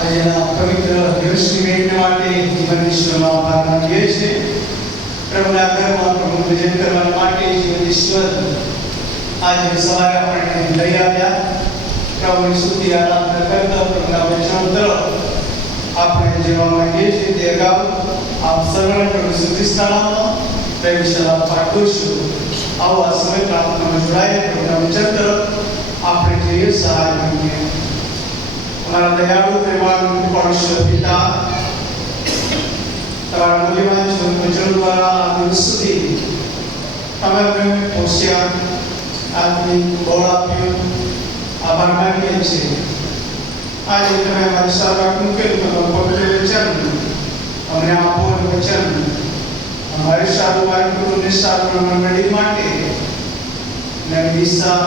આજના પવિત્ર દિવસની ભેટ માટે જીવન ઈશ્વરનો આભાર માનીએ છીએ. પ્રભુના ઘરમાં પ્રભુનું ભજન કરવા માટે જીવન ઈશ્વર આજે સવારે આપણને લઈ આવ્યા. પ્રભુની સ્તુતિ આરાધના કરતા પ્રભુના વચનો તરફ આપણે જવા માંગીએ છીએ. તે અગાઉ આપ સર્વને પ્રભુ ઈસુના નામમાં પ્રેમ સલામ પાઠવું. આવો આ સમય પ્રાર્થનામાં જોડાઈને પ્રભુના વચન તરફ આપણે જોઈએ. સહાય માંગીએ. हमारा दयालु प्रेमाळु परमेश्वर पिता તમારા મૂલ્યવાન જીવન વચન દ્વારા આ સ્તુતિ તમે અમને પોષ્યા આત્મિક બળ આપ્યું. આભાર માનીએ છીએ. આજે તમે અમારી સારા મૂકેલું તમારું પવિત્ર વચન અમને આપો. વચન અમારી સારું વાયુ સારું મંડળી માટે નવી દિશા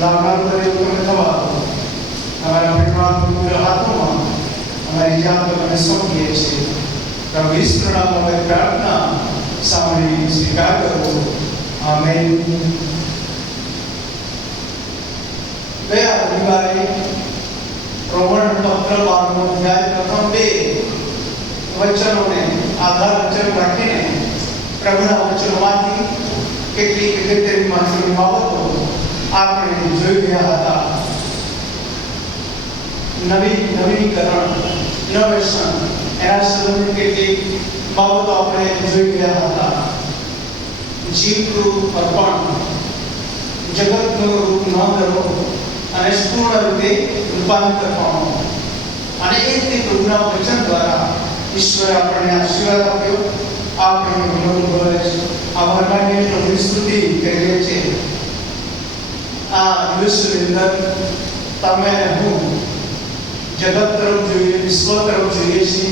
લાવનાર તમે થવા हमारा भगवान पूरा हाथों में हमारी जान को हमें सौंपिए छे. प्रभु इस प्रणाम में प्रार्थना सामने स्वीकार करो. आमीन. गया रविवारे रोमन पत्र 12 अध्याय प्रथम 2 वचनों ने आधार वचन રાખીને પ્રભુના વચનોમાંથી કેટલીક અગત્યની મહત્વની બાબતો આપણે જોઈ રહ્યા હતા. નવીનીકરણ ઇનોવેશન એના સંબંધિત કેટલીક બાબતો આપણે જોઈ ગયા હતા. જીવનું અર્પણ, જગતનું રૂપ ન ધરો અને પૂર્ણ રીતે રૂપાંતર પામો. અને એ તે પ્રભુના વચન દ્વારા ઈશ્વરે આપણને આશીર્વાદ આપ્યો. આપણે આભાર માનીએ પ્રભુની સ્તુતિ કરીએ છીએ. આ દિવસની અંદર તમે હું जगत तरफ જોઈએ, વિશ્વ તરફ જોઈએ છીએ.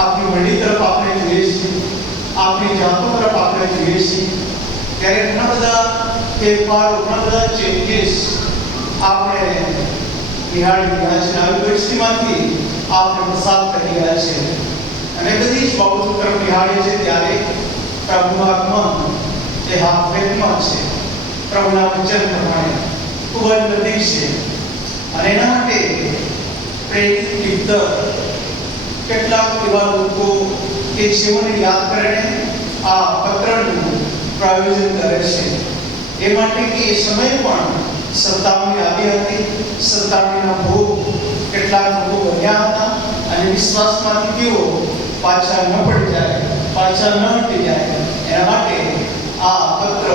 આપણી મંડી તરફ આપણે જોઈએ છીએ. આપણી જાતો તરફ આપણે જોઈએ છીએ. ત્યારે ઘણા બધા ફેરફાર, ઘણા બધા ચેન્જીસ આપણે નિહાળી રહ્યા છીએ. આવી પરિસ્થિતિમાંથી આપણે પસાર કરી રહ્યા છીએ અને બધી જ બાબતો તરફ નિહાળીએ છીએ. ત્યારે પ્રભુનું આગમન એ હાથમાં છે. પ્રભુના વચન પ્રમાણે ખૂબ જ નજીક છે. અને એના માટે પ્રેરિત કેટલાક એવા લોકો કે જેઓને યાદ કરીને આ પત્રનું પ્રયોજન કરે છે. એ માટે કે એ સમય પણ સત્તાવની આવી હતી. સત્તાવનીના ભોગ કેટલાક લોકો બન્યા હતા અને વિશ્વાસમાંથી તેઓ પાછા ન પડી જાય, પાછા ન હટી જાય. એના માટે આ પત્ર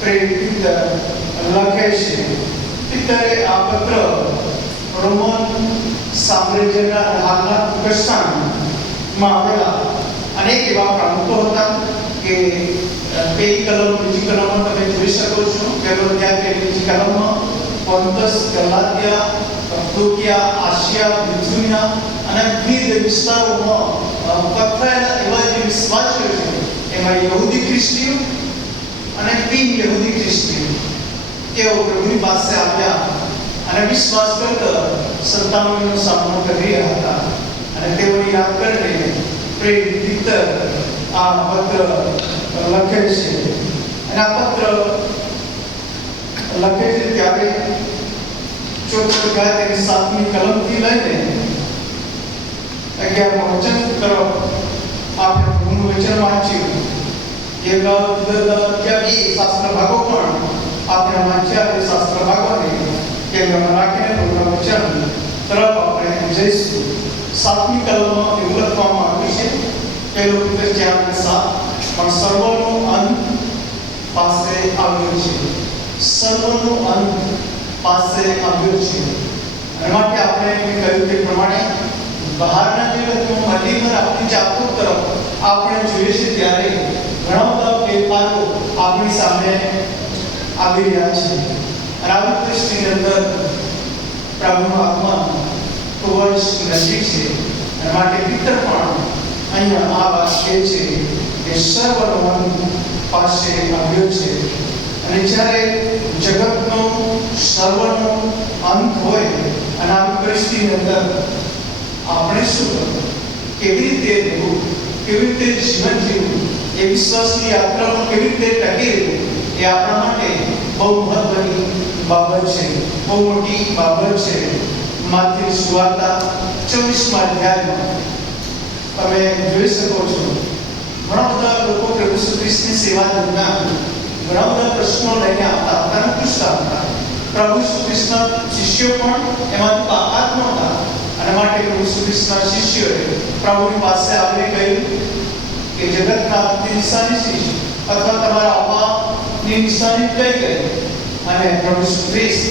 પ્રેરિત લખે છે. ત્યારે આ પત્ર રોમન સામ્રાજ્યના હાલના તુર્કસ્તાનમાં આવેલા અનેક એવા પ્રાંતો હતા કે પેલી કલમ, બીજી કલમમાં તમે જોઈ શકો છો. પહેલો અધ્યાય કે બીજી કલમમાં પોન્ટસ, ગલાતિયા, કપ્પાદોકિયા, આશિયા, બિથુનિયા અને વિવિધ વિસ્તારોમાં પથરાયેલા એવા જે વિશ્વાસીઓ છે એમાં યહૂદી ખ્રિસ્તીઓ અને બિન યહૂદી ખ્રિસ્તીઓ તેઓ પ્રભુની પાસે આવ્યા અને વિશ્વાસ કરતા સંતાનોનો સામનો કરી રહ્યા હતા. અને તેઓને યાદ કરીને પ્રેરિત આ પત્ર લખે છે. અને આ પત્ર લખે છે ત્યારે 4 અધ્યાય તેની 7મી કલમથી લઈને 11મા વચન તરફ આપણે પ્રભુનું વચન વાંચ્યું. એ શાસ્ત્ર ભાગો પણ આપણે વાંચ્યા. તે શાસ્ત્ર ભાગોને કેન્દ્રમાં રાખીને પ્રભુના વચન તરફ આપણે જઈશું. 7મી કલમમાં એવું લખવામાં આવ્યું છે. પહેલો પેતર 4:7 પણ સર્વનો અંત પાસે આવ્યો છે. સર્વનો અંત પાસે આવ્યો છે. અને માટે આપણે કહ્યું તે પ્રમાણે બહારના જગતમાં મધ્યમાં આપણી જાતો તરફ આપણે જોઈએ છીએ ત્યારે ઘણા બધા ફેરફારો આપણી સામે આવી રહ્યા છે. અને આવી પરિસ્થિતિની અંદર પ્રભુનું આગમન ખૂબ જ નજીક છે. અને માટે પિતર પણ અહીંયા આ વાત કહે છે કે સર્વનો અંત પાસે આવ્યો છે. અને જ્યારે જગતનો સર્વનો અંત હોય અને આવી પરિસ્થિતિની અંદર આપણે શું કરવું, કેવી રીતે રહેવું, કેવી રીતે જીવન જીવવું, એ વિશ્વાસની યાત્રામાં કેવી રીતે ટકી રહેવું, એ આપણા માટે બહુ મહત્વની બાબત છે, બહુ મોટી બાબત છે. માથેય સુવાર્તા 24મા અધ્યાયમાં તમે જોઈ શકો છો ઘણા બધા લોકો પ્રભુ ઈસુ ખ્રિસ્તની સેવા દરમિયાન ઘણા બધા પ્રશ્નો લઈને આવતા હતા અને પૂછતા હતા. પ્રભુ ઈસુ ખ્રિસ્તના શિષ્યો પણ એમાંથી બાકાત નહોતા અને માટે પ્રભુ ઈસુ ખ્રિસ્તના શિષ્યોએ પ્રભુની પાસે આવીને કહ્યું કે જગતના અંતની નિશાની છે અથવા તમારા આવવાની નિશાની કઈ ગઈ? અને પ્રભુ ઈસુ ખ્રિસ્ત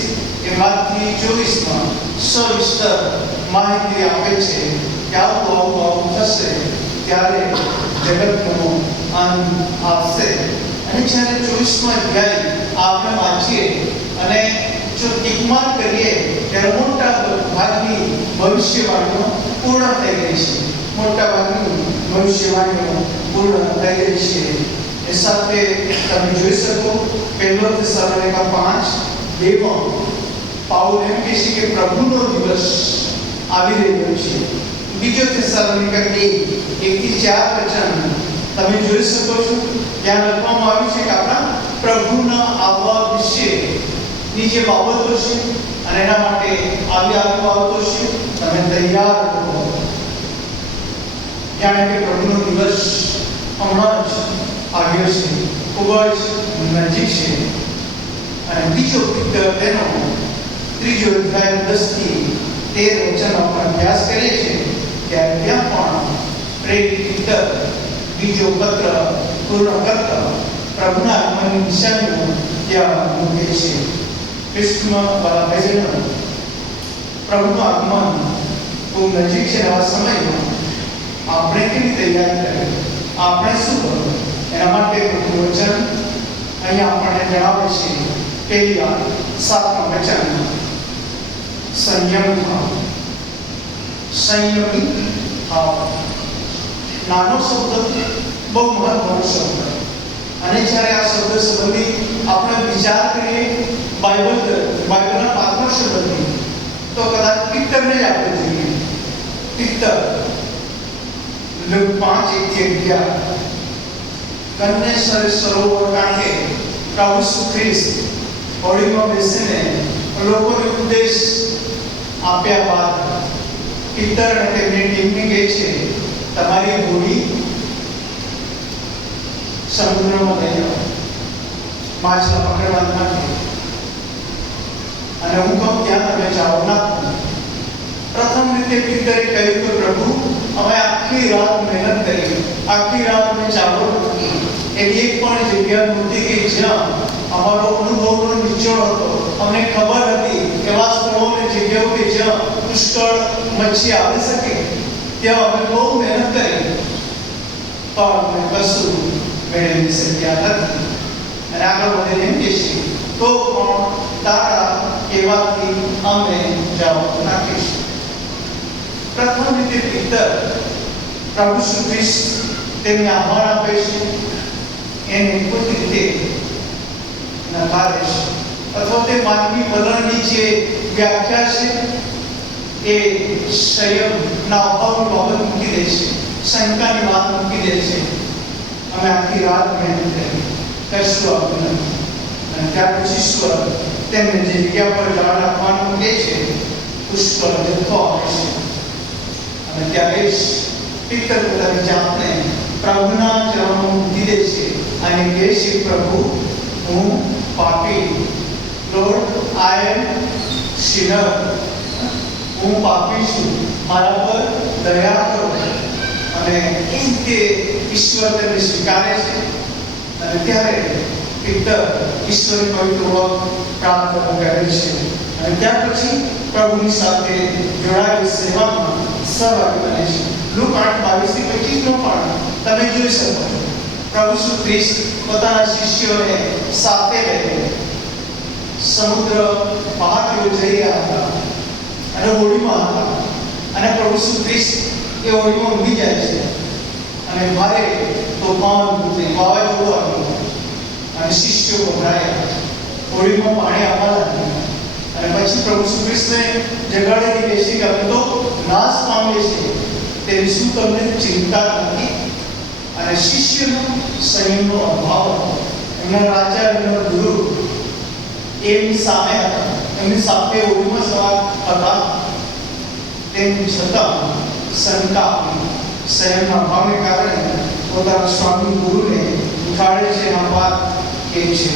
એ માથેય 24માં સવિસ્તર માહિતી આપે છે કે આવું થશે ત્યારે જગતનો અંત આવશે. અને જ્યારે 24મા અધ્યાય આપણે વાંચીએ અને જો ટીકમાર કરીએ ત્યારે મોટા ભાગની ભવિષ્યવાણીઓ પૂર્ણ થઈ ગઈ છે. મોટા ભાગની ભવિષ્યવાણીઓ પૂર્ણ થઈ ગઈ છે. એ સાથે તમે જોઈ શકો 1 થેસલોનિકા 5:2 પાઉલ એમ કહે છે કે પ્રભુનો દિવસ આવી રહ્યો છે. 2 થેસલોનિકા 2:1-4 વચન તમે જોઈ શકો છો. ત્યાં લખવામાં આવ્યું છે કે આપણા પ્રભુના આવવા વિશેની જે બાબતો છે અને એના માટે આવી બાબતો છે તમે તૈયાર રહો. જાણે કે પ્રભુનો દિવસ હમણાં જ આવ્યો છે, ખૂબ જ નજીક છે. અને બીજો પિત્તર તેનો 3 અધ્યાય 10-13 વચન આપણે અભ્યાસ કરીએ છીએ ત્યારે ત્યાં પણ પ્રેરિત પિત્તર બીજો પત્ર પૂર્ણ કરતા પ્રભુના આગમનની નિશાનીઓ ત્યાં મૂકે છે. ખ્રિસ્તમાં વાલા બહેનો, પ્રભુનું આગમન ખૂબ નજીક છે. આવા સમયમાં આપણે કેવી તૈયારી કરવી, આપણે શું કરવું, એના માટે પ્રભુનું વચન અહીંયા આપણને જણાવે છે. પહેલી વાત 7મા વચન, સંયમ થાવ, સંયમી થાવ. નાનો શબ્દ બહુ મહત્વનો શબ્દ. અને જ્યારે આ શબ્દ સંબંધી આપણે વિચાર કરીએ બાઇબલના પાત્રશબ્દથી તો કદાચ પિત્તરને જ આપણે જોઈએ. પિત્તર લૂક 5:1-11 કન્ને સરોવર કાંઠે પ્રભુ ઈસુ ખ્રિસ્ત હોડીમાં બેસીને લોકોને ઉપદેશ આપ્યા બાદ પિત્તર અને તેમની ટીમને કહે છે તમારી હોડી સમુદ્રમાં લઈ જાઓ, માછલા પકડવા નથી. અને હું કહું ત્યાં તમે જાઓ ના. પ્રથમ રીતે પિત્તરે કહ્યું કે પ્રભુ અમે આખી રાત મહેનત કરી, આખી રાત અમે ચાલો એવી એક પણ જગ્યા નહોતી કે જ્યાં અમારો અનુભવનો નિચોડ હતો. અમને ખબર હતી એવા સ્થળો અને જગ્યાઓ કે જ્યાં પુષ્કળ મચ્છી આવી શકે, ત્યાં અમે બહુ મહેનત કરી પણ અમે કશું મેળવી શક્યા નથી. અને આગળ વધીને એમ કહેશે તો પણ તારા કહેવાથી અમે જવાબ નાખીશું. પ્રથમ રીતે પિત્તર પ્રભુ ઈસુ ખ્રિસ્ત તેમને આહ્વાન આપે છે, એને કોઈ રીતે નકારે છે અથવા તે માનવી વલણની જે વ્યાખ્યા છે એ સંયમના અભાવની બાબત મૂકી દે છે, શંકાની વાત મૂકી દે છે. અમે આખી રાત મહેનત કરી, કશું આવ્યું નથી. અને ત્યાર પછી ઈશ્વર તેમને જે જગ્યા પર જાળ રાખવાનું કહે છે પુષ્કળ જથ્થો આપે છે. અને ત્યારે જ પિત્તર પોતાની જાતને પ્રભુના ચરણોમાં મૂકી દે છે અને કહે છે પ્રભુ હું પાપી, લોર્ડ આઈ એમ સિનર, હું પાપી છું, મારા પર દયા કરો. અને એમ કે ઈશ્વર તેને સ્વીકારે છે. અને ત્યારે પિત્તર ઈશ્વરની પવિત્ર ઓળખ પ્રાપ્ત કરે છે. અને ત્યાર પછી પ્રભુની સાથે જોડાયેલી સેવામાં સહભાગી બને છે. લૂક 8:22-25 પણ તમે જોઈ શકો છો. પ્રભુ ઈસુ ખ્રિસ્ત પોતાના શિષ્યોને સાથે લઈને સમુદ્ર બહાર જઈ રહ્યા હતા અને હોડીમાં હતા. અને પ્રભુ ઈસુ ખ્રિસ્ત એ હોડીમાં ઊભી જાય છે અને ભારે તોફાન વાવાઝોડું આવ્યું અને શિષ્યો ગભરાયા, હોડીમાં પાણી આવવા લાગ્યું. અને પછી પ્રભુ ઈસુ ખ્રિસ્તને જગાડીને કહે છે કે અમે તો નાશ પામીએ છીએ, તેની શું તમને ચિંતા નથી? અને શિષ્યનો સંયમનો અભાવ હતો. એમના રાજા, એમના ગુરુ એમની સામે હતા, એમની સાથે હોડીમાં સવાર હતા તેમ છતાં શંકા સંયમના ભાવને કારણે પોતાના સ્વામી ગુરુને ઉઠાડે છે. આ વાત કે છે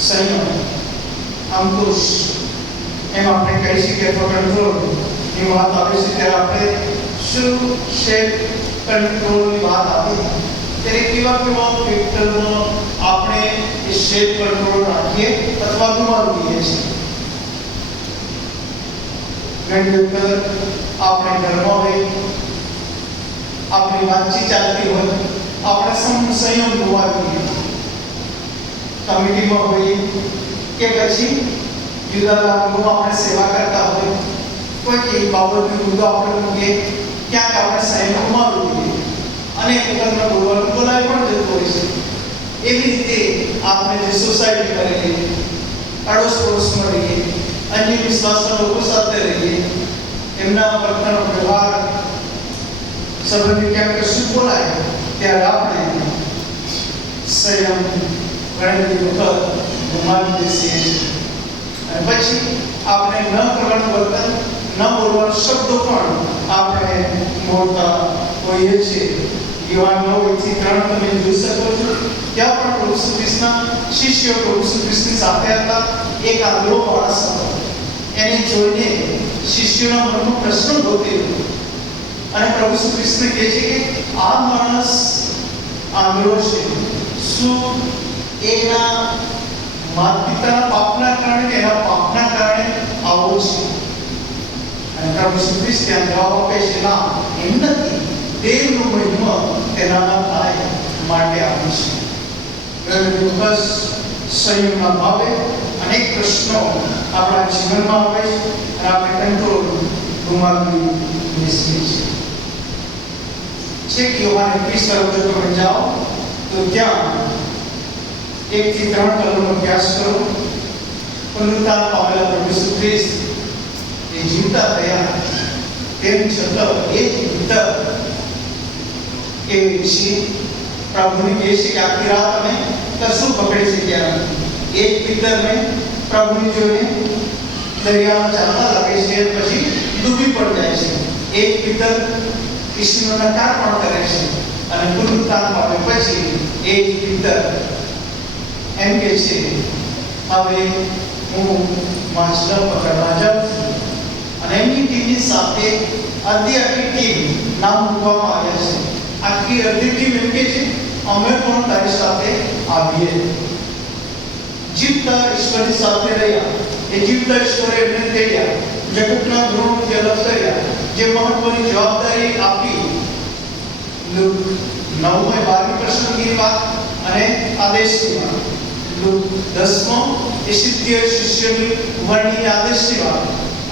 સંયમ. અંકુશ એમ આપણે કહી શકીએ તો કંટ્રોલ ની વાત આવે છે ત્યારે આપણે શું શેપ કંટ્રોલની વાત આવી ત્યારે કેવા ફેક્ટરમાં આપણે એ શેપ કંટ્રોલ રાખીએ અથવા ગુમાવી દઈએ છીએ. ઘણી વખત આપણે ઘરમાં હોય, આપણી વાતચીત ચાલતી હોય, આપણે સંયમ ગુમાવી દઈએ. કમિટીમાં હોઈએ કે પછી જુદા લાગણીમાં આપણે સેવા કરતા હોય, કોઈ એક બાબતનો મુદ્દો આપણે મૂકીએ, ક્યાંક આપણે સંયમ ગુમાવી દઈએ અને પોતાના બોલાવી પણ જતું હોય છે. એવી રીતે આપણે જે સોસાયટીમાં રહીએ, અડોશ પડોશમાં રહીએ, અન્ય વિશ્વાસના લોકો સાથે રહીએ, એમના વર્તન વ્યવહાર સંબંધિત ક્યાંક કશું બોલાય ત્યારે આપણે સંયમ ઘણી વખત ગુમાવી દઈએ છીએ. અને પછી આપણે ન કરવાનું વર્તન, ન બોલવાનો શબ્દો પણ આપણે બોલતા હોઈએ છીએ. યુવાન 9:3 તમે જોઈ શકો છો. ત્યાં પણ પ્રભુ ઈસુ ખ્રિસ્તના શિષ્યો પ્રભુ ઈસુ ખ્રિસ્તની સાથે હતા. એક આંધળો માણસ હતો. એને જોઈને શિષ્યોના મનમાં પ્રશ્ન ઉઠ્યો અને પ્રભુ ઈસુ ખ્રિસ્તને કહે છે કે આ માણસ આંધળો છે, શું એના માતા પિતાના પાપના કારણે એના પાપના કારણે આવો છે? અને પ્રભુ ઈસુ ખ્રિસ્ત ત્યાં જવાબ આપે છે, ના, એમ નથી, દેવનો મહિમા તેનામાં થાય માટે આવ્યું છે. બસ સંયમના ભાવે અનેક પ્રશ્નો આપણા જીવનમાં આવે છે અને આપણે કંટ્રોલ ગુમાવી બેસીએ છીએ. છે કે યોહાન 21 તરફ જો તમે જાઓ તો ત્યાં 1 થી 3 કલમનો અભ્યાસ કરો. પુનરુત્થાન પામેલા પ્રભુ ઈસુ ખ્રિસ્ત એ જીવતા થયા, તેમ છતાં એ જ ભીતર એ ઋષિ પ્રભુને કહે છે કે આખી રાત અમે કશું પકડી શક્યા નથી. એ જ ભીતરને પ્રભુને જોઈને દરિયામાં ચાલવા લાગે છે, પછી ડૂબી પણ જાય છે. એ જ ભીતર ઈશ્વરનો નકાર પણ કરે છે અને પુનરુત્થાન પામે પછી એ જ ભીતર એમ કે છે, હવે હું માછલા પકડવા જાઉં છું. અને એમની ટીમની સાથે આખી ટીમ નામ મૂકવામાં આવ્યા છે. આખી અડધી ટીમ એમ કે છે, અમે પણ તારી સાથે આવીએ. જીવતા ઈશ્વરની સાથે રહ્યા. એ જીવતા ઈશ્વરે એમને તેડ્યા, જગતના ધોરણોથી અલગ કર્યા, જે મહત્વની જવાબદારી આપી. 9:12 પ્રસંગની વાત અને આદેશની વાત. 10 એ સિદ્ધિ શિષ્યની વર્ણની આદેશની વાત.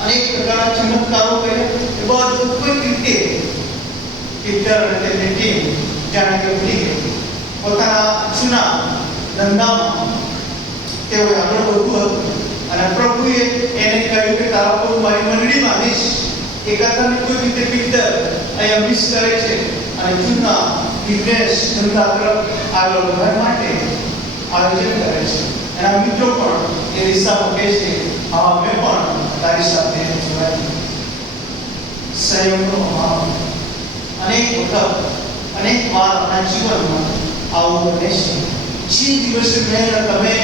અનેક પ્રકારના ચમત્કારો કર્યા. એ બધું કોઈ રીતે પિત્તર અને તેમની ટીમ જાણે કે ભૂલી ગઈ. પોતાના જૂના ધંધામાં તેઓ આગળ વધવું હતું અને પ્રભુએ એને કહ્યું કે તારા પર મારી મંડળી બાંધીશ. એ કથાને કોઈ રીતે પિત્તર અહીંયા મિસ કરે છે અને જૂના બિઝનેસ ધંધા તરફ આગળ વધવા માટે આયોજન કરે છે. એના મિત્રો પણ એ દિશામાં કહે છે, હા, મેં પણ તારી સાથે જોડાયા. સંયમનો અભાવ અનેક વખત અનેક વાર આપણા જીવનમાં આવું બને છે. જે દિવસે મેં તમે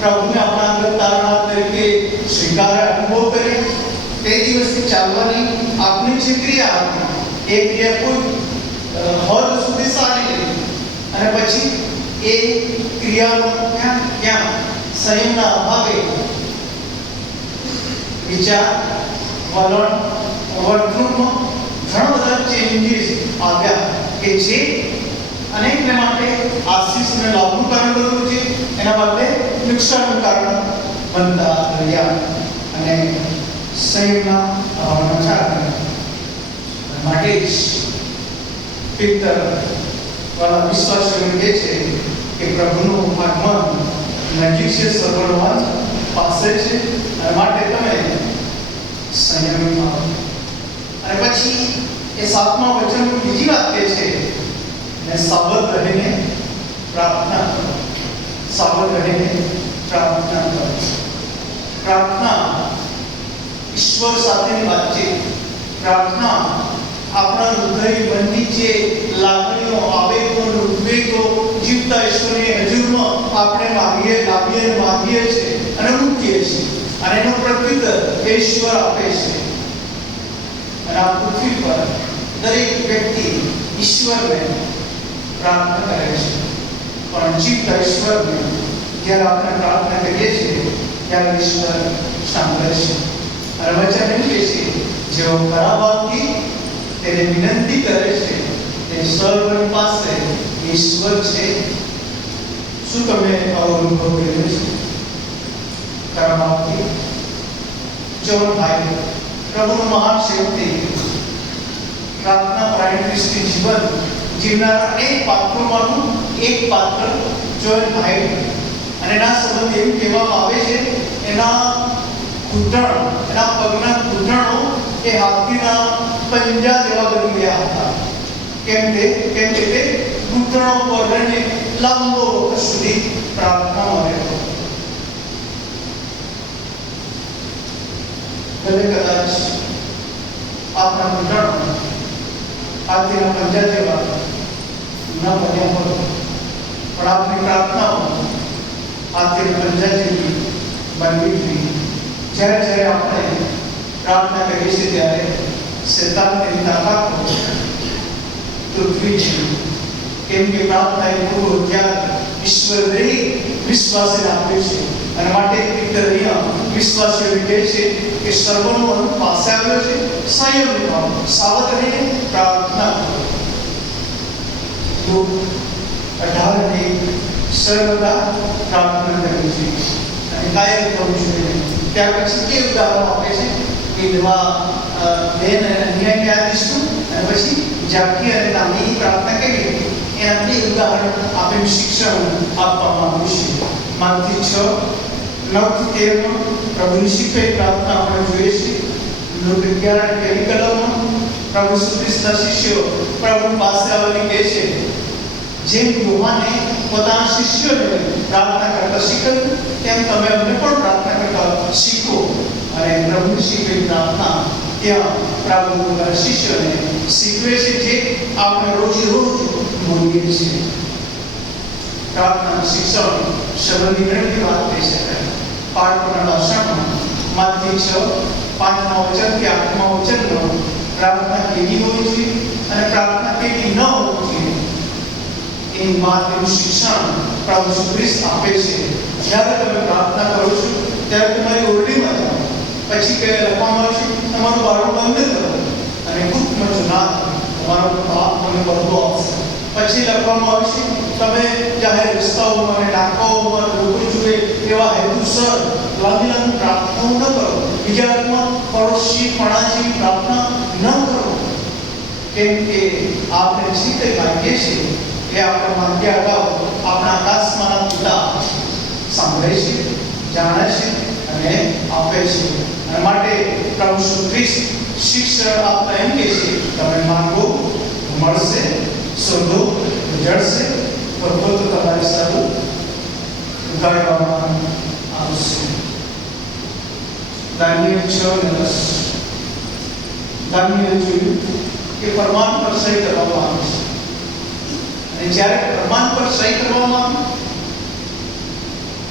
પ્રભુને આપણા અંગત તારણહાર તરીકે સ્વીકાર્યા, અનુભવ કર્યા, તે દિવસથી ચાલવાની આપની જે ક્રિયા હતી એ ક્રિયા કોઈ હદ સુધી સારી રહી અને પછી એ ક્રિયામાં ક્યાં સંયમના અભાવે વિચાર, વલણ, વર્તણૂકમાં ઘણા બધા ચેન્જીસ આવ્યા કે જે અનેકને માટે આશીષ અને લાભનું કારણ બનવું છે, એના બદલે નુકસાનનું કારણ બનતા રહ્યા. અને સંયમના અભાવના કારણે માટે જ પિત્તર વાળા વિશ્વાસીઓ કહે છે કે પ્રભુનું આગમન નજીક છે, સર્વોન્નત પાસે છે અને માટે તમે સંયમી આવો. અને પછી એ 7મા વચનની બીજી વાત કહે છે, ને સાબત રહીને પ્રાર્થના કરો. સાબત રહીને પ્રાર્થના કરો. પ્રાર્થના ઈશ્વર સાથેની વાતચીત, પ્રાર્થના આપણા હૃદય મનની જે લાગણીઓ, આવેગો, ઉદ્વેગો જીવતા ઈશ્વરની હજુરમાં આપણે માગીએ છીએ અને મૂકીએ છીએ, અને એનો પ્રત્યુત્તર ઈશ્વર આપે છે. અને આ પૃથ્વી પર દરેક વ્યક્તિ ઈશ્વરને પ્રાર્થના કરે છે, પણ જીવતા ઈશ્વરને જ્યારે આપણે પ્રાર્થના કરીએ છીએ ત્યારે ઈશ્વર સાંભળે છે. અને વચન એમ કહે છે, જેઓ ખરા ભાવથી તેને વિનંતી કરે છે તે સર્વની પાસે ઈશ્વર છે. શું તમે આવો અનુભવ કર્યો છે? ખરા ભાવથી જોન ભાઈ પ્રભુનું મહાન સેવકથી પ્રાર્થના પરાયણ ખ્રિસ્તી જીવન જીવનારા અનેક પાત્રોમાંનું એક પાત્ર જોન ભાઈ. અને એના સંબંધ એવું કહેવામાં આવે છે, એના પગના ઘૂંટણો એ હાથીના પંજા જેવા બની ગયા હતા. કેમ કે તે ઘૂંટણો પર રહીને લાંબો વખત સુધી પ્રાર્થનામાં રહેતો. ભલે કદાચ આપણા ઘૂંટણો હાથીના પંજા જેવા ન બન્યા હોય, પણ આપણી પ્રાર્થનાઓ હાથીના પંજા જેવી બનવી જોઈએ. જ્યારે આપણે પ્રાર્થના કરીએ છીએ ત્યારે શૈતાનની તાકાતો તૂટવી જોઈએ. કેમ કે પ્રાર્થના એ પૂર્વ હથિયાર ઈશ્વર દરેક વિશ્વાસીને આપ્યું છે. અને માટે અહીંયા વિશ્વાસીઓ કહે છે કે સર્વનો અંત પાસે આવ્યો છે, સંયમ ભાવ સાવધ રહીને પ્રાર્થના કરો. 18 સર્વદા પ્રાર્થના કરવી જોઈએ અને કાયમ કરવું જોઈએ. ત્યાર પછી તે ઉદાહરણ આપે છે કે જેવા બેન અન્યાય ન્યાયાધીશનું અને પછી જાગી અને નામની પ્રાર્થના કરી, એના બે ઉદાહરણ આપેલું શિક્ષણ આપવામાં આવ્યું છે. માથી 6:9-13 પ્રભુની શીખવેલી પ્રાર્થના આપણે જોઈએ છીએ. લુક 11 કલમમાં પ્રભુ ખ્રિસ્તના શિષ્યો પ્રભુ પાસે આવીને કહે છે, જેમ યોહાને પોતાના શિષ્યોને પ્રાર્થના કરતા શીખ્યું તેમ તમે અમને પણ પ્રાર્થના કરતા શીખો. અને પ્રભુની શીખવેલી પ્રાર્થના ત્યાં પ્રભુ પોતાના શિષ્યોને શીખવે છે, જે આપણે રોજ બોલીએ છીએ. પ્રાર્થનાનું શિક્ષણ સંબંધી ઘણી વાત થઈ શકાય. પાઠના ભાષણમાં માથી 6:5 વચનથી 8 વચનમાં પ્રાર્થના કેવી હોવી જોઈએ અને પ્રાર્થના કેવી ન હોવી જોઈએ એની માટેનું શિક્ષણ પ્રભુ ખ્રિસ્ત આપે છે. જ્યારે તમે પ્રાર્થના કરો છો ત્યારે તમારી ઓરડીમાં જાઓ, પછી કે લખવામાં આવે છે તમારું બારણું બંધ કરો અને ગુપ્તમાં જો ના તમારો બાપ તમને બધું આપશે. પછી લખવામાં આવે છે તમે જાહેર રસ્તાઓમાં અને ડાકાઓમાં લોકો જુએ એવા હેતુસર લાંબી પ્રાર્થનાઓ ન કરો. બીજા અર્થમાં પડોશીપણા જેવી પ્રાર્થના ન કરો. કેમ કે આપણે જે કંઈ માગીએ છીએ એ આપણા માંગ્યા અગાઉ આપણા આકાશમાંના પિતા સાંભળે છે, જાણે છે અને આપે છે. અને માટે પ્રભુ ખ્રિસ્ત શિક્ષણ આપતા એમ કહે છે, તમે માંગો મળશે, શોધો જળશે, શોધો તો તમારી સારું ઉગાડવામાં આવશે. દાનિયેલ 6:10 દાનિયેલ જોયું કે પ્રમાણ પર સહી કરવામાં આવે છે. અને જ્યારે પ્રમાણ પર સહી કરવામાં આવે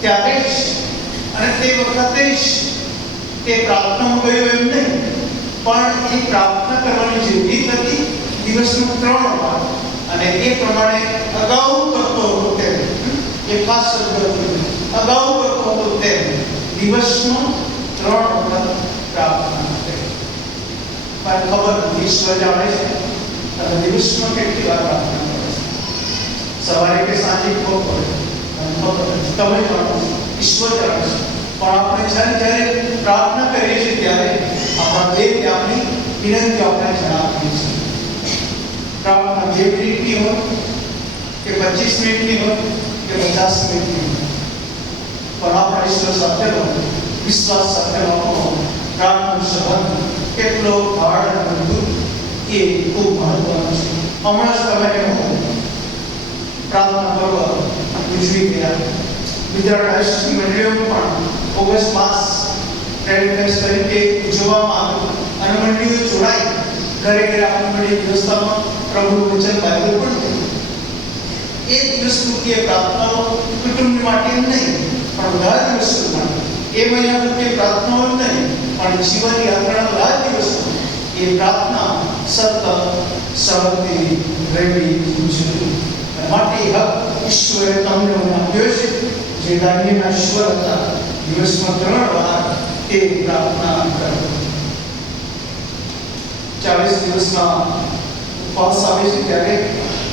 ત્યારે જ અને તે વખતે જ તે પ્રાર્થનામાં ગયો એમ નહીં, પણ એ પ્રાર્થના કરવાની જરૂરી હતી દિવસનું 3 વાર. અને એ પ્રમાણે અગાઉ કરતો હતો તેમ, એ ખાસ શબ્દ અગાઉ કરતો હતો તેમ દિવસમાં 3 વખત પ્રાર્થના કરે. પણ ખબર નથી, ઈશ્વર જાણે છે તમે દિવસમાં કેટલી વાર પ્રાર્થના કરો છો, સવારે કે સાંજે ખબર પડે તમે જાણો છો, ઈશ્વર જાણે છે. પણ આપણે જ્યારે પ્રાર્થના કરીએ છીએ ત્યારે આપણા દેવને આપણી વિનંતી આપણે જણાવીએ છીએ. પ્રાર્થના 2 મિનિટની હોય કે 25 મિનિટની હોય કે 50 મિનિટની હોય, પણ આપણા ઈશ્વર સાથેનો વિશ્વાસ સાથેનો પ્રાર્થનાનો સંબંધ કેટલો ગાઢ અને મજબૂત એ ખૂબ મહત્વનો છે. હમણાં જ તમે પ્રાર્થના કરવા ઉજવી ગયા. ગુજરાત રાષ્ટ્રીય મંડળીઓમાં પણ ઓગસ્ટ માસ ટ્રેડ તરીકે ઉજવવામાં આવ્યું અને મંડળીઓ જોડાઈ ઘરે ઘરે આપણી મંડળી વ્યવસ્થામાં પ્રભુનું વચન બાઇબલ પણ થયું. એ દિવસ પૂરતી પ્રાર્થનાઓ કુટુંબ માટે નહીં પણ બધા દિવસો માટે, એ મહિના પૂરતી પ્રાર્થનાઓ નહીં પણ જીવન યાત્રાના બધા દિવસો એ પ્રાર્થના સતત સળગતી રહેવી જોઈએ. માટે હક ઈશ્વરે તમને આપ્યો છે. જે દાનિયેલના ઈશ્વર હતા, દિવસમાં 3 વાર તે પ્રાર્થના કરો. 40 દિવસના ઉપવાસ આવે છે ત્યારે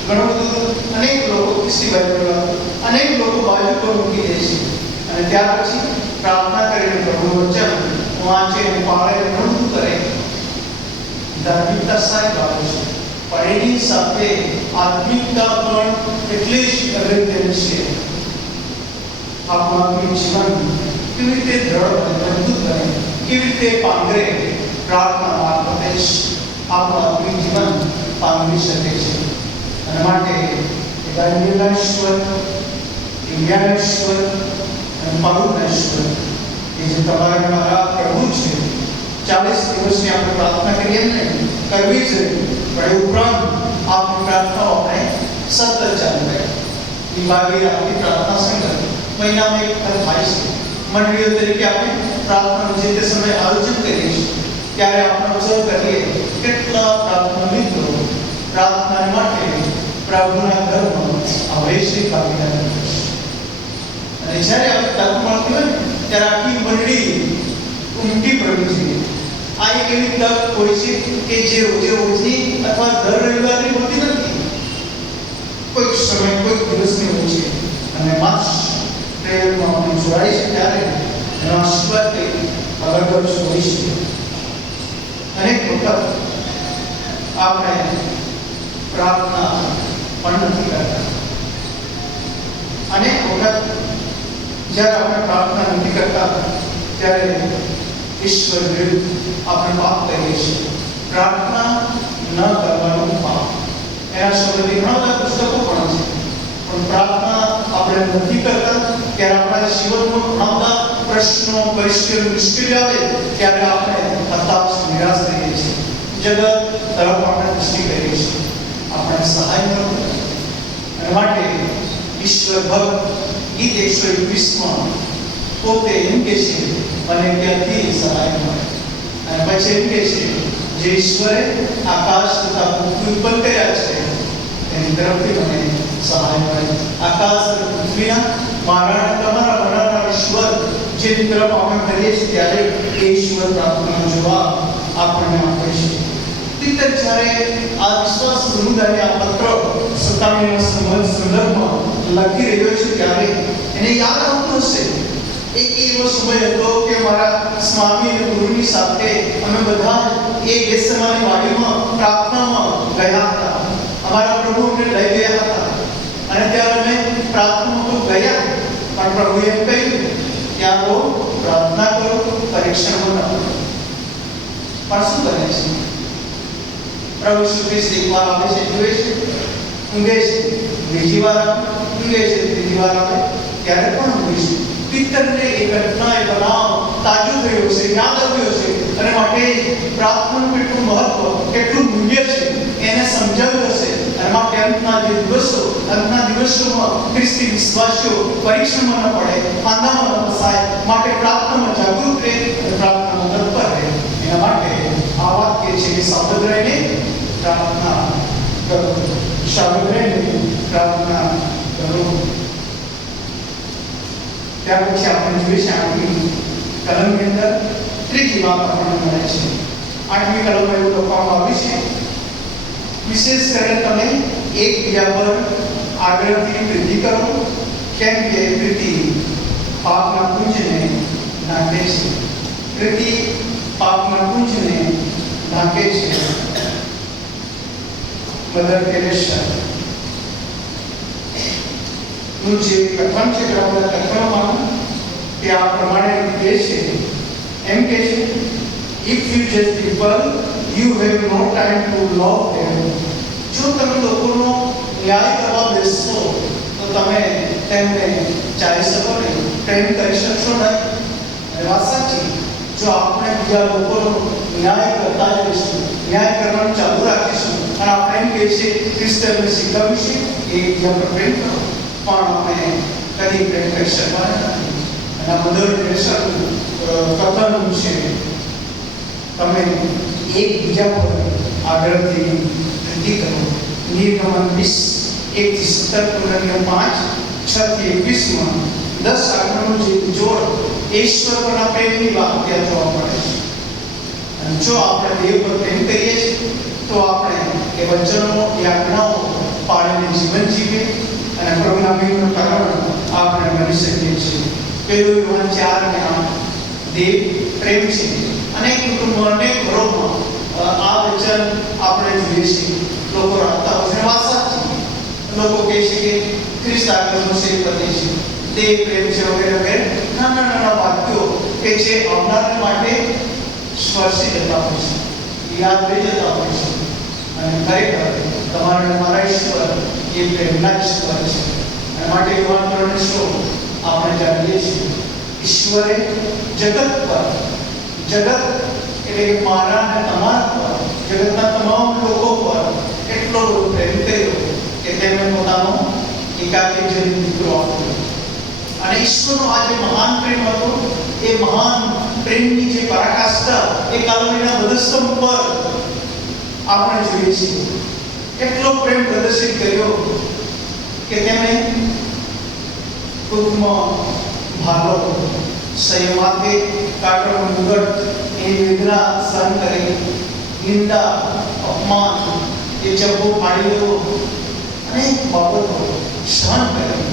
ઘણું બધું અનેક લોકો અનેક લોકો બાજુ પર મૂકી દે છે અને ત્યાર પછી પ્રાર્થના કરીને પ્રભુનું વચન વાંચે અને પાળે ઘણું બધું કરે. ધાર્મિકતા સારી બાબત છે પણ એની સાથે આત્મિકતા પણ એટલી જ અગત્યની છે. આપણું આત્મિક જીવન કેવી રીતે દ્રઢ બને, મજબૂત બને, કેવી રીતે પાંગરે પ્રાર્થના મારફતે જ આપણું આત્મિક જીવન પાંગરી શકે છે. અને માટે દાનિયેલના ઈશ્વર, ઇન્ડિયાના ઈશ્વર અને પાલુના ઈશ્વર એ જે તમારા મારા પ્રભુ છે, 40 દિવસની આપણે પ્રાર્થના કરીએ ને કરવી જ પણ એ ઉપરાંત આપણી પ્રાર્થનાઓ આપણે સતત ચાલુ રહે. વિભાગીય આપણી પ્રાર્થના સંગત મહિનામાં એક વખત થાય છે. મંડળીઓ તરીકે આપણે પ્રાર્થનાનું જે તે સમયે આયોજન કરીએ છીએ ત્યારે આપણે ઓબ્ઝર્વ કરીએ કેટલા પ્રાર્થના મિત્રો પ્રાર્થના માટે પ્રભુના ઘરમાં અવશ્ય ભાગીદાર છે. અને જ્યારે આપણે તક મળતી હોય ત્યારે આખી મંડળી ઉમટી પડવી જોઈએ. આ એક એવી તક હોય છે કે જે રોજે રોજની અથવા દર રવિવારની હોતી નથી, કોઈક સમય કોઈક દિવસની હોય છે. અને માસ પ્રેયરમાં આપણે જોડાય છે ત્યારે એનો આશીર્વાદ કંઈક અલગ જ હોય છે. અનેક વખત આપણે પ્રાર્થના પણ નથી કરતા. અનેક વખત જ્યારે આપણે પ્રાર્થના નથી કરતા ત્યારે ઈશ્વર વિરુદ્ધ આપણે પાપ કરીએ છીએ. પ્રાર્થના ન કરવાનું પાપ, એના સંબંધી ઘણા બધા પુસ્તકો પણ છે. પણ પ્રાર્થના આપણે નથી કરતા ત્યારે આપણા જીવનમાં ઘણા બધા પ્રશ્નો, પરિસ્થિતિઓ, મુશ્કેલીઓ આવે ત્યારે આપણે હતાશ, નિરાશ થઈએ છીએ. જગત તરફ આપણે દૃષ્ટિ કરીએ છીએ, આપણે સહાય ન મળે. અને માટે ઈશ્વર ભક્ત ગીત 121 પોતે એમ કે છે મને ક્યાંથી સહાય મળે. અને પછી એમ કે છે જે ઈશ્વરે આકાશ તથા પૃથ્વી ઉત્પન્ન કર્યા છે એની તરફથી મને સહાય મળે. આકાશ અને પૃથ્વીના મારા તમારા બનાવનાર ઈશ્વર જેની તરફ આપણે કરીએ છીએ ત્યારે એ ઈશ્વર પ્રાર્થનાનો જવાબ આપણને આપે છે. પિતર જ્યારે આ વિશ્વાસ સમુદાયને આ પત્ર 97ના સંદર્ભમાં લખી રહ્યો છે ત્યારે એને યાદ આવતું હશે એક એવો સમય હતો કે મારા સ્વામી અને ગુરુની સાથે અમે બધા એ ગેસમાની વાડીમાં પ્રાર્થનામાં ગયા હતા. અમારા પ્રભુ અમને લઈ ગયા હતા અને ત્યારે અમે પ્રાર્થનામાં તો ગયા પણ પ્રભુએ એમ કહ્યું ત્યાં તો પ્રાર્થના કરો, પરીક્ષણમાં ન કરો. પણ શું કરે છે પ્રભુ શ્રી ખ્રિસ્ત એક વાર આવે છે, જુએ છે, ઊંઘે છે, બીજી વાર ઊંઘે છે, ત્રીજી વાર આવે ત્યારે પણ ઊંઘે છે. પિતરને એ ઘટના, એ બનાવ તાજો થયો છે, યાદ આવ્યો છે અને માટે પ્રાર્થનાનું કેટલું મહત્વ, કેટલું મૂલ્ય છે એને સમજાવ્યું હશે. અને માટે અંતના દિવસોમાં ખ્રિસ્તી વિશ્વાસીઓ પરીક્ષામાં ન પડે, ફાંદામાં ન ફસાય, માટે પ્રાર્થનામાં જાગૃત રહે અને પ્રાર્થનામાં તત્પર રહે. એના માટે આ વાક્ય છે કે સાવધ રહીને પ્રાર્થના કરો, સાવધ રહીને પ્રાર્થના કરો. ત્યાર પછી આપણે જોઈએ છે 8મી કલમની અંદર ત્રીજી વાત આપણને મળે છે. 8મી કલમમાં એવું લખવામાં આવ્યું છે વિશેષ કરીને તમે એકબીજા પર આગળથી પ્રીતિ કરો કેમ કે પ્રીતિ પાપના પુંજને ઢાંકે છે. પ્રીતિ પાપના પુંજને ઢાંકે છે. મધર ટેરેસા નું જે કથન છે આપણા કથનમાં તે આ પ્રમાણે કહે છે, એમ કે છે if you judge people you have no time to love them. જો તમે લોકોનો ન્યાય કરવા બેસશો તો તમે તેમને ચાલી શકો નહીં, પ્રેમ કરી શકશો નહીં. વાત સાચી. જો આપણે બીજા લોકોનો ન્યાય કરતા જઈશું, ન્યાય કરવાનું ચાલુ રાખીશું અને આપણે એમ કહીએ છીએ ક્રિસ્તને શીખવ્યું છે કે એકબીજા પર પ્રેમ કરો, પણ આપણે કદી પ્રેમ કરી શકવાના નથી. અને મધર ટેરેસાનું કથન છે, તમે એકબીજા પર આગળથી પ્રીતિ કરો. નિર્ગમન 20:1-17, 5:6-21 10 આગળનું જે જોડ ઈશ્વર પરના પ્રેમની વાત ત્યાં જોવા મળે છે. અને જો આપણે દેવ પર પ્રેમ કરીએ છીએ તો આપણે એ વચનો, એ આજ્ઞાઓ પાળીને જીવન જીવીએ અને પ્રભુના પ્રેમનું કારણ આપણે બની શકીએ છીએ. પહેલું યોહાન 4:8 દેવ પ્રેમ છે. અનેક કુટુંબો, અનેક ઘરોમાં આ વચન આપણે જોઈએ છીએ. લોકો રાખતા હોય છે, વાત સાચી. લોકો કહે છે કે ખ્રિસ્ત આગળનો સેવ કરે છે, દેવ પ્રેમ છે વગેરે વગેરે નાના વાક્યો કે જે આવનાર માટે સ્પર્શી જતા હોય છે, યાદ રહી જતા હોય છે. અને ખરેખર તમારા મારા ઈશ્વર એ પ્રેમના ઈશ્વર છે. અને માટે યુવાન ધોરણે શું આપણે જાણીએ છીએ, ઈશ્વરે જગત પર, જગત એટલે મારા અને તમારા પર, જગતના તમામ લોકો પર એટલો બધો પ્રેમ કર્યો કે તેમણે પોતાનો એકાકી જન દીકરો આપ્યો. અને ઈશ્વરનો આ જે મહાન પ્રેમ હતો, એ મહાન પ્રેમની જે પરાકાષ્ઠા એ કાલ્વરીના વધસ્તંભ પર આપણે જોઈએ છીએ. એટલો પ્રેમ પ્રદર્શિત કર્યો કે તેમણે ટૂંકમાં ભાગો સંયમાતે કાટરનો મુગટ એ વેદના સહન કરી, નિંદા, અપમાન, એ જબ્બો ફાડી દેવો, અનેક બાબતો સહન કરી.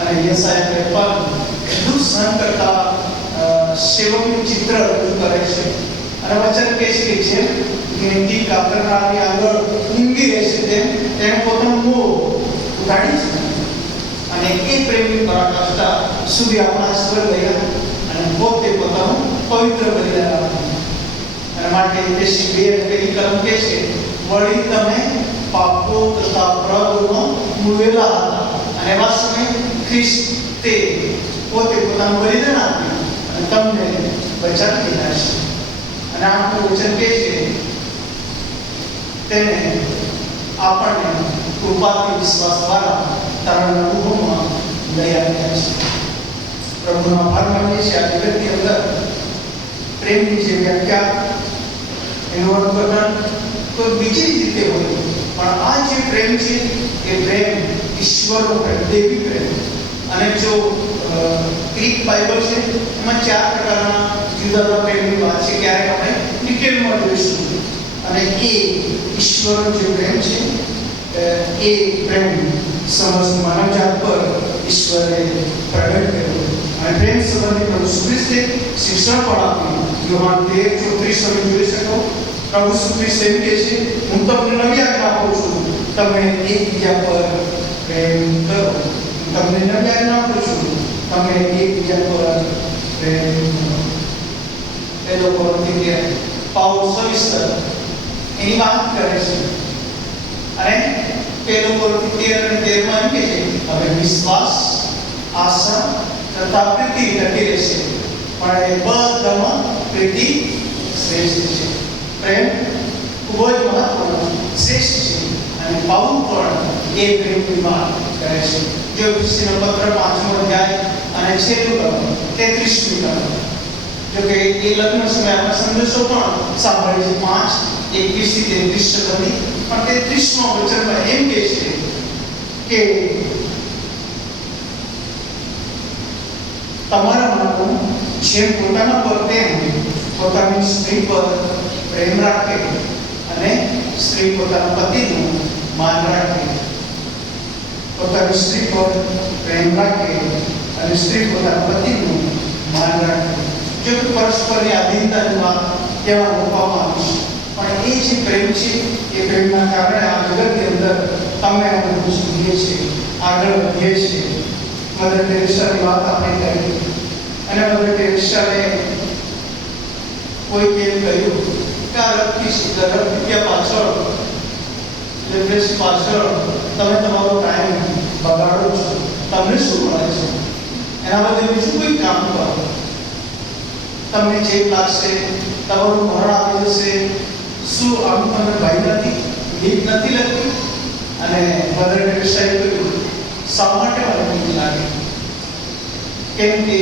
અને યશાયા 53 એટલું સહન કરતા સેવકનું ચિત્ર રજૂ કરે છે. અને વચન કહે છે કે જેમ ગેંડી કાતરનારની આગળ ઊંઘી રહેશે તેમ તેણે પોતાનું મોં ઉગાડી છે. અને એ પ્રેમની પરાકાષ્ઠા સુધી આપણા ઈશ્વર ગયા અને પોતે પોતાનું પવિત્ર બલિદાન આપ્યું. અને માટે એફએસી 2:2 કલમ કહે છે, વળી તમે પાપો તથા પ્રભુમાં મૂળેલા હતા અને એવા સમયે ખ્રિસ્તે પોતે પોતાનું બલિદાન આપ્યું અને તમને બચાવી લીધા છે. અને આપણું વચન કહે છે તેને આપણને કૃપાથી વિશ્વાસ દ્વારા તારા અનુભવમાં લઈ આવ્યા છે. પ્રભુનો આભાર માનીએ છીએ. આ જગતની અંદર પ્રેમની જે વ્યાખ્યા એનું અર્થઘટન કોઈ બીજી રીતે હોય, પણ આ જે પ્રેમ છે એ પ્રેમ ઈશ્વરનો પ્રેમ, દૈવી પ્રેમ. અને જો ગ્રીક બાઇબલ છે એમાં 4 પ્રકારના જુદા જુદા પ્રેમની વાત છે. ક્યારેક આપણે ડિટેલમાં જોઈશું. અને એ ઈશ્વરનો જે પ્રેમ છે એ પ્રેમ સમસ્ત માનવજાત પર ઈશ્વરે પ્રગટ કર્યો. અને પ્રેમ સંબંધી પ્રભુ ખ્રિસ્તે શિક્ષણ પણ આપ્યું. યોહાન 13:34 તમે જોઈ શકો. પ્રભુ ખ્રિસ્ત એમ કહે છે, હું તમને નવી આજ્ઞા આપું છું, તમે એકબીજા પર પ્રેમ કરો. તમને નવી આજ્ઞા આપું છું, તમે એકબીજા પર પ્રેમ કરો. એ લોકો પાઉલ સવિસ્તર એની વાત કરે છે. અને પેલો કોરિન્થી 13 એમ કહે છે, હવે વિશ્વાસ, આશા તથા પ્રીતિ ટકી રહેશે, પણ એ બધામાં પ્રીતિ શ્રેષ્ઠ છે. પ્રેમ ખૂબ જ મહત્વનો, શ્રેષ્ઠ છે. અને પાઉલ પણ એ પ્રેમની વાત કરે છે. જો ક્રિસ્તીનો પત્ર 5મો અધ્યાય અને 6લું કલમ 33મી કલમ, જો કે એ લગ્ન સમય આપણે સંદેશો પણ સાંભળે છે 5:21-33 સુધી. પણ 33મા વચનમાં એમ કહે છે કે તમારા લોકો જેમ પોતાના પર તેમ પોતાની સ્ત્રી પર પ્રેમ રાખે અને સ્ત્રી પોતાના પતિનું માન રાખે. પોતાની સ્ત્રી પર પ્રેમ રાખે અને સ્ત્રી પોતાના પતિનું માન રાખે. જો કે પરસ્પરની આધીનતાની વાત ત્યાં મૂકવામાં આવી છે. પણ એ જે પ્રેમ છે એ પ્રેમના કારણે આ જગતની અંદર તમે આપણે શીખીએ છીએ, આગળ વધીએ છીએ. મધર ટેરેસાની વાત આપણે કરી. અને મધર ટેરેસાને કોઈ કેમ કહ્યું કે આ રૂપિયા પાછળ, લિટરેસી પાછળ તમે તમારો ટાઈમ બગાડો છો, તમને શું મળે છે? એના બદલે બીજું કોઈ કામ કરો. તમને ચેપ લાગશે, તમારું મરણ આવી જશે, શું આનું તમને ભય નથી, બીક નથી લાગતી? અને મધર ટેરેસાએ કહ્યું, શા માટે મને બીક લાગે? કેમ કે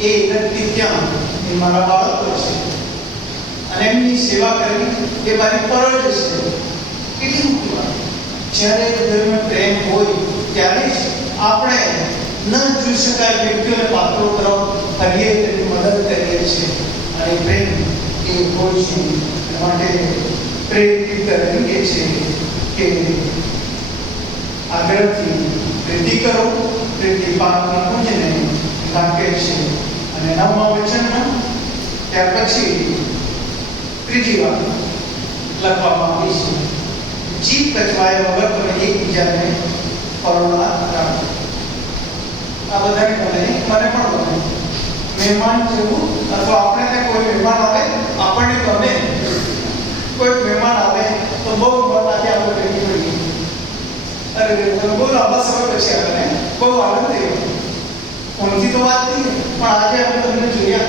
એ વ્યક્તિ ત્યાં એ મારા બાળકો છે અને એમની સેવા કરવી એ મારી ફરજ છે. કેટલી મોટી વાત! જ્યારે હૃદયમાં પ્રેમ હોય ત્યારે જ આપણે ન જોઈ શકાય વ્યક્તિઓને પાત્રો તરફ ફરીએ, તેની મદદ કરીએ છીએ. અને પ્રેમ એ હોય છે માટે પ્રેરિત કરીએ છીએ કે આગળથી પ્રીતિ કરો, પ્રીતિ પાપની પૂજને લાગે છે. અને 9મા વચનમાં ત્યાર પછી ત્રીજી વાત લખવામાં આવી છે, જીભ કચવાયા વગર તમે એકબીજાને કરુણા રાખો. આ બધાને ગમે, મને પણ ગમે. મહેમાન જેવું અથવા આપણે ત્યાં કોઈ મહેમાન આવે, આપણને ગમે. કોઈ મહેમાન આવે તો બહુ મનથી આપણે ભેગી પડીએ. અરે બહુ લાંબા સમય પછી આવે, બહુ આનંદ થયો. ફોનથી તો વાત થઈ, પણ આજે આપણે તમને જોયા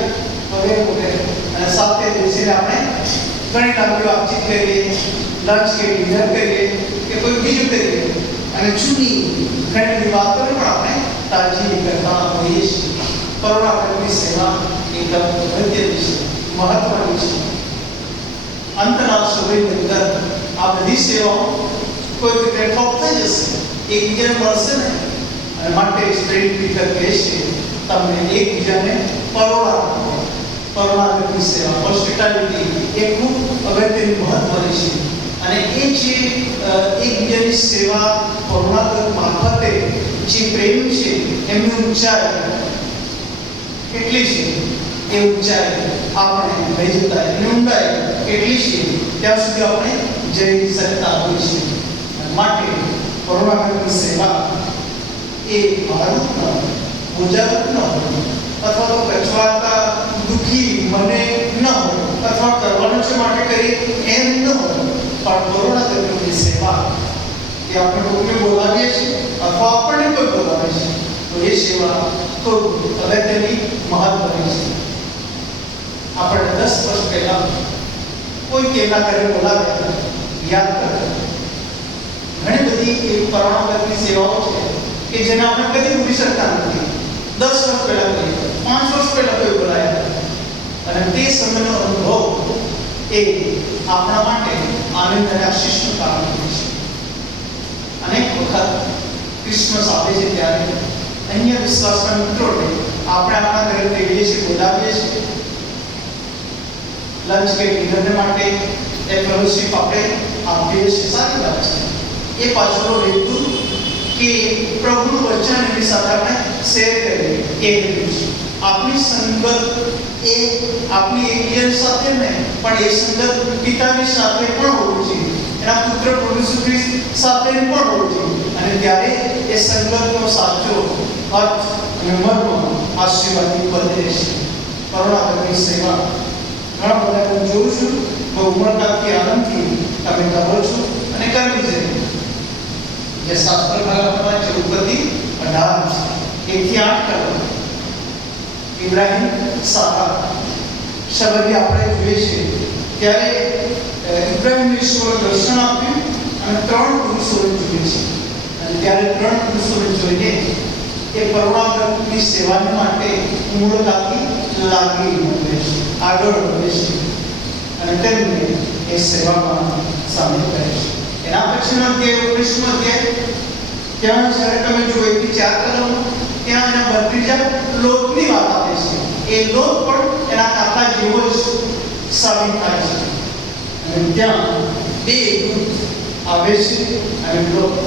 વગેરે વગેરે, અને સાથે બેસીને આપણે ઘણી લાંબી વાતચીત કરીએ, લંચ કે ડિનર કરીએ કે કોઈ બીજું કરીએ, અને જૂની ઘણી બધી વાતોને પણ આપણે તાજી કરતા હોઈએ છીએ. કરુણા કરવાની સેવા એકદમ અગત્યની છે, મહત્વની છે. અંતના સમયની અંદર આ બધી સેવાઓ કોઈ રીતે ઠપ થઈ જશે, એકબીજાને મળશે ને. અને માટે સ્પ્રેડ પીટર કહે છે, તમને એકબીજાને કરુણા રાખો. કરુણા કરવાની સેવા, હોસ્પિટાલિટી એ ખૂબ અગત્યની મહત્વની છે. અને એ જે એકબીજાની સેવા કરુણા મારફતે જે પ્રેમ છે એમની ઊંચાઈ કેટલી છે, એ ઊંચાઈ આપણે લઈ જતા, એની ઊંડાઈ કેટલી છે ત્યાં સુધી આપણે જઈ શકતા હોઈએ છીએ. માટે કરુણા કરવાની સેવા એ ભારુક ન હોય, બોજારૂપ ન હોય, અથવા તો કચવાતા દુઃખી મને ન હોય, અથવા કરવાનું છે માટે કરી એમ ન હોય. પણ કરુણા કરવાની સેવા એ આપણે લોકોને બોલાવીએ છીએ અથવા આપણને કોઈ બોલાવે છે તો એ સેવા ખૂબ અગત્યની મહત્વની છે. આપણે 10 વર્ષ પહેલા કોઈ કેમના ઘરે બોલાવ્યા, યાદ કરો. ઘણી બધી એવી કરુણા કરવાની સેવાઓ છે કે જેને આપણે કદી ભૂલી શકતા નથી. 10 વર્ષ પહેલા કોઈ, 5 વર્ષ પહેલા કોઈ બોલાયા, અને તે સમયનો અનુભવ એ આપણા માટે આનંદ અને આશીષનું કારણ બને છે. અનેક વખત ક્રિસમસ આવે છે ત્યારે અન્ય વિશ્વાસના મિત્રોને આપણે આપણા ઘરે તેડીએ છીએ, બોલાવીએ છીએ. લંચ કે ડિનર માટે એ ફેલોશિપ આપણે આપીએ છીએ, સારી વાત છે. એ પાછળનો હેતુ કે પ્રભુનું વચન એની સાથે આપણે શેર કરીએ, એ હેતુ છે. આપણી સંગત એ આપણી એકબીજા સાથે નહીં, પણ એ સંગત પિતાની સાથે પણ હોવી જોઈએ, એના પુત્ર પ્રભુ ઈસુ ખ્રિસ્ત સાથે પણ હોવી જોઈએ. અને ત્યારે એ સંગતનો સાચો અર્થ અને મર્મ આશીર્વાદિત બને છે. કરુણા કરવાની સેવા ઘણા બધા હું જોઉં છું, બહુ ઉમળકાથી આનંદથી તમે કરો છો અને કરવી જોઈએ. જે શાસ્ત્ર ભાગમાં 14:18 1-8 કરો. ઇબ્રાહિમ સારા શબ્દ આપણે જોઈએ છીએ ત્યારે ઇબ્રાહિમને ઈશ્વરે દર્શન આપ્યું અને 3 પુરુષોને જોઈએ છે. અને ત્યારે 3 પુરુષોને જોઈને એ કરુણાની સેવા માટે ઉમળકાથી લાગી વધે છે, આગળ વધે છે અને તેમને એ સેવામાં સામેલ કરે છે. એના પછીનો અધ્યાય 19મો અધ્યાય, ત્યાં જ્યારે તમે જો 1-4 કલમ, ત્યાં એના ભત્રીજા લોટની વાત આવે છે. એ લોટ પણ એના કાકા જેવો જ સાબિત થાય છે. અને ત્યાં 2 દૂત આવે છે અને લોટ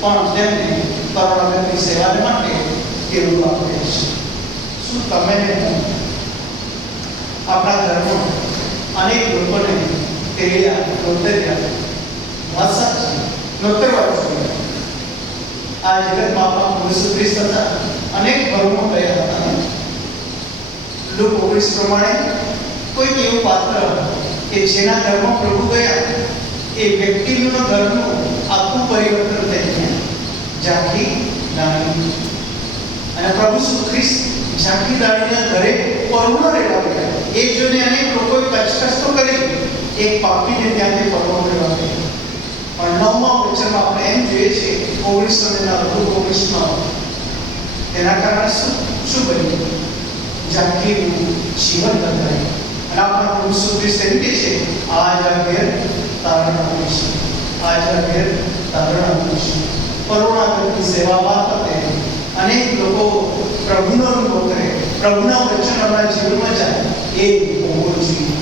પણ તેમને કરુણાની સેવા માટે કેવું આપે છે. શું તમે આપણા ઘરમાં અનેક લોકોને તેડ્યા, નોતર્યા? વાત સાચી, નોતરવા જોઈએ. આ જગતમાં આપણા ઈસુ ખ્રિસ્ત હતા, અનેક ઘરોમાં ગયા હતા. લુક 19 પ્રમાણે કોઈક એવું પાત્ર કે જેના ઘરમાં પ્રભુ ગયા, એ વ્યક્તિનું ઘરનું આખું પરિવર્તન થઈ ગયા, ઝાંખી નાની. અને પ્રભુ ઈસુ ખ્રિસ્ત ઝાંખી દાડીના ઘરે પરુણો રહેવા ગયા. એ જોઈને અનેક લોકોએ કચકચ તો કરી, એક પાપીને ત્યાંથી પરુણો રહેવા ગયા. પણ 9મા વચનમાં આપણે એમ જોઈએ છે 19 તેના કારણે શું બન્યું? ઝાંખીનું જીવન બદલાયું. અને આપણા પ્રભુ ઈસુ ખ્રિસ્ત એમ કહે છે, આજ આ ઘેર તારણ આવ્યું છે, આજ આ ઘેર તારણ આવ્યું છે. પરુણાગતની સેવા બાબતે અનેક લોકો પ્રભુનો અનુભવ કરે, પ્રભુના વચન આપણા જીવનમાં જાય, એ હોવું જોઈએ.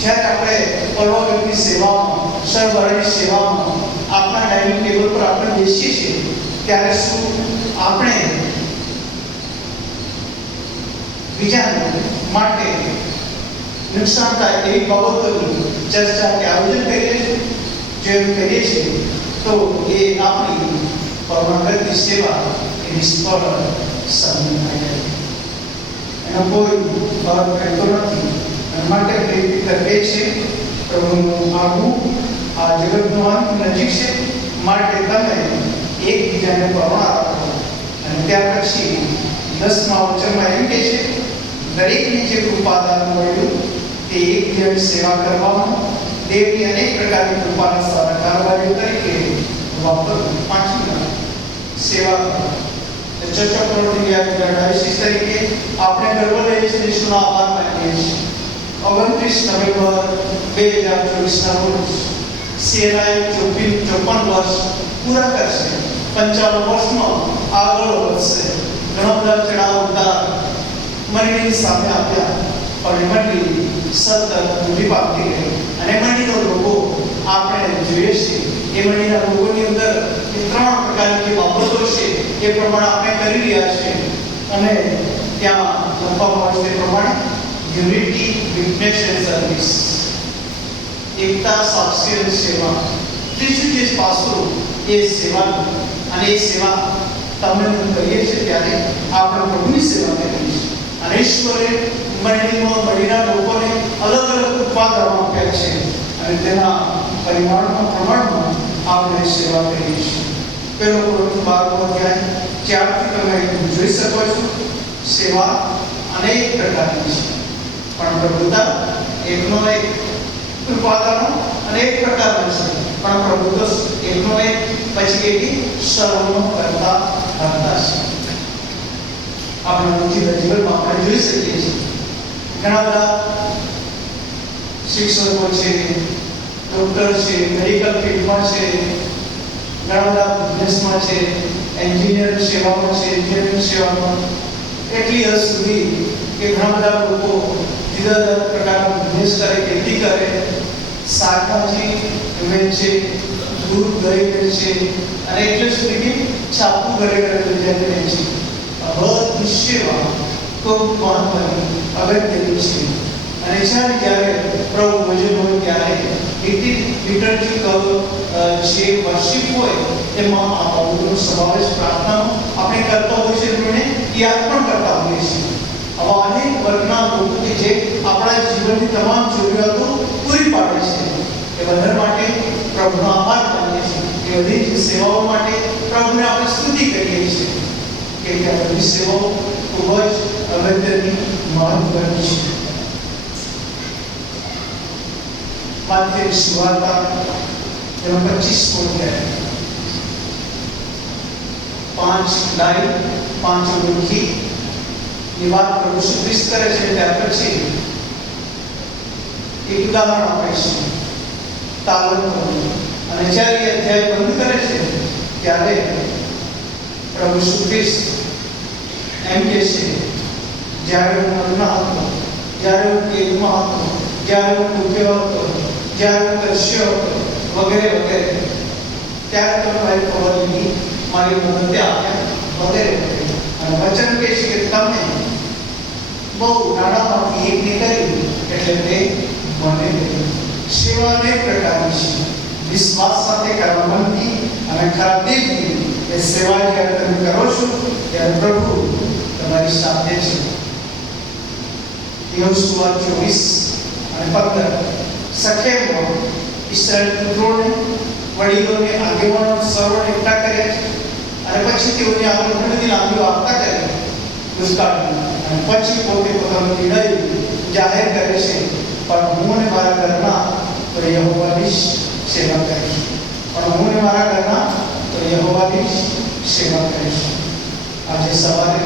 જ્યારે આપણે પરુણાગતની સેવામાં, સરભરાની સેવામાં આપણા ડાઇનિંગ ટેબલ પર આપણે બેસીએ છીએ, ત્યારે શું આપણે બીજા માટે નુકસાન થાય એવી બાબતોની ચર્ચા કે આયોજન કરીએ છીએ? જો એમ કરીએ છીએ તો એ આપણી પરુણાગતની સેવા એ નિષ્ફળ સાબિત થાય છે. એનો કોઈ અર્થ રહેતો નથી. એના માટે પ્રેરિત કરે છે પ્રભુનું આગવું આ જગતનો અંત નજીક છે, માટે તમે એકબીજાને પરુણા રાખો. અને ત્યાર પછી 10મા વચનમાં એમ કહે છે, દરેકને જે કૃપાદાન મળ્યું તે એકબીજાની સેવા કરવામાં દેવની અનેક પ્રકારની કૃપાના સારા કારભારીઓ તરીકે વાપરવું. 5મી સેવા કરો. ચર્ચ ઓફ પ્રોટેસ્ટન્ટ ડાયોસીસ તરીકે આપણે ગર્વ લઈએ છીએ, ઈશ્વરનો આભાર માનીએ છીએ. 29 નવેમ્બર 2024ના રોજ સેનાએ 54 વર્ષ પૂરા કરશે. 55 વર્ષમાં આગળ વધશે. ઘણા બધા ચડાવ ઉતાર મંડળીની સામે આવ્યા, પણ મંડળી સતત વૃદ્ધિ પામતી રહી. અને મંડળીનો લોકો આપણે જોઈએ છીએ, એ મંડળીના લોકોની અંદર 3 પ્રકારની બાબતો છે, એ પ્રમાણે આપણે કરી રહ્યા છીએ. અને ત્યાં લખવામાં આવે છે પ્રમાણે યુનિટી, વિટનેસ એન્ડ સર્વિસ, એકતા, સાક્ષી અને સેવા. ત્રીજું જે પાસું એ સેવાનું. અને એ સેવા તમે કરીએ છીએ ત્યારે આપણે પ્રભુની સેવા કરીએ છીએ. અને ઈશ્વરે મંડળીમાં મળીના લોકોને અલગ અલગ ઉત્પાદનો આપ્યા છે, અને તેના પ્રમાણમાં આપણે સેવા કરીએ છીએ. પેલો કોરિન્થીયો 12 અધ્યાય 4થી તમે જોઈ શકો છો, સેવા અનેક પ્રકારની છે, પણ પ્રભુતા એકનો એક. ઉત્પાદનો અનેક પ્રકારના છે, પણ પ્રભુ તો એકનો એક. પછી કેટલી સર્વનો કરતા છે. આપણા રોજિંદા જીવનમાં આપણે જોઈ શકીએ છીએ ઘણા બધા શિક્ષકો છે, ડોક્ટર છે, મેડિકલ ફિલ્ડમાં છે, ઘણા બધા બિઝનેસમાં છે, એન્જિનિયર સેવામાં છે, એન્જિનિયરિંગ સેવામાં. એટલી હદ સુધી કે ઘણા બધા લોકો જુદા જુદા પ્રકારના બિઝનેસ કરે, ખેતી કરે, શાકભાજી વેચે, દૂધ દહીં વેચે, અને એટલે સુધી કે છાપું ઘરે ઘરે લઈ જાય છે. બધી સેવા ખૂબ મહત્વની, અગત્યની છે. અને જ્યારે પ્રભુ ભોજન હોય ત્યારે લિટર્જિકલ જે વર્શિપ હોય એમાં આ બાબતનો સમાવેશ પ્રાર્થનાનો આપણે કરતા હોઈએ છીએ, એમને યાદ પણ કરતા હોઈએ છીએ. આવા અનેક વર્ગના લોકો કે જે આપણા જીવનની તમામ જરૂરિયાતો પૂરી પાડે છે, એ બધા માટે પ્રભુનો આભાર માનીએ છીએ. એ બધી સેવાઓ માટે પ્રભુને આપણે સ્તુતિ કરીએ છીએ કે આ બધી સેવાઓ ખૂબ જ અગત્યની, મહત્વની છે. માથેની સુવાર્તા એનો 25મો અધ્યાય 5 લાઈન 5 ઓળખી ની વાત પ્રભુ ઈસુ ખ્રિસ્ત કરે છે. ત્યાર પછી એક ઉદાહરણ આપે છે તાલંતોનું. અને જ્યારે એ અધ્યાય બંધ કરે છે ત્યારે પ્રભુ ઈસુ ખ્રિસ્ત એમ કહે છે, જ્યારે હું મનમાં હતો, જ્યારે હું કેદમાં હતો, જ્યારે હું ભૂખ્યો હતો, જ્યારે હું તરસ્યો હતો, વગેરે વગેરે, ત્યારે તમે મારી ખબર લીધી, મારી મદદે આપ્યા, વગેરે વગેરે. અને વચન કહે છે કે તમે બહુ નાણામાંથી એકને કરી એટલે તે મને કર્યું. સેવા અનેક પ્રકારની છે. વિશ્વાસ સાથે કરવાની અને ખરાબ દિલથી એ સેવા જ્યારે તમે કરો છો ત્યારે પ્રભુ તમારી સાથે છે. યોશુઆ 24 અને 15 શેકેમમાં ઇસ્રાએલ પુત્રોને, વડીલોને, આગેવાનો, સર્વોને એકઠા કર્યા છે. અને પછી તેઓને આગળ ઘણી બધી લાંબીઓ આપતા કરી. દુષ્કાળ અને પછી પોતે પોતાનો નિર્ણય જાહેર કરે છે, પણ હું અને મારા ઘરના તો યહોવાની જ સેવા કરીશ. પણ હું અને મારા ઘરના તો યહોવાની જ સેવા કરીશ. આજે સવારે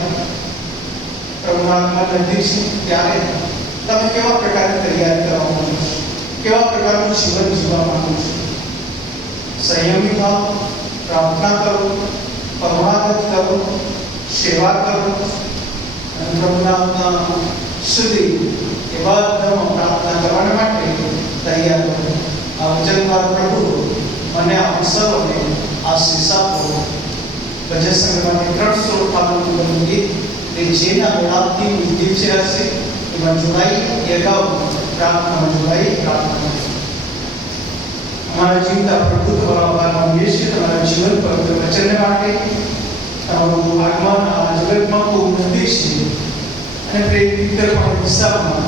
પ્રભુના આગમન નજીક છે ત્યારે તમે કેવા પ્રકારની તૈયારી કરવા માંગો છો? કેવા પ્રકારનું જીવન જીવવા માંગો છો? સંયમી થાઓ, પ્રાર્થના કરો, પરમાનંદ કરો, સેવા કરો અને પ્રભુના સુધી એ બધા પ્રાર્થના કરવા માટે તૈયાર કરો. આ વચનકાર પ્રભુ મને આપ સૌને આશીષ આપો. ભજન સંગ્રહમાંથી 358 ગીત કે જેના મેળાપથી દિવસે હશે એમાં જોડાઈ એ ગાઓ, પ્રાર્થનામાં જોડાઈ પ્રાર્થના. અમારા જીવતા પ્રભુ તમારો આભાર માનીએ છીએ તમારા જીવન પર વચનને માટે. તમારું આગમન આ જગતમાં બહુ નજીક છે અને પ્રેરિત પણ હિસાબમાં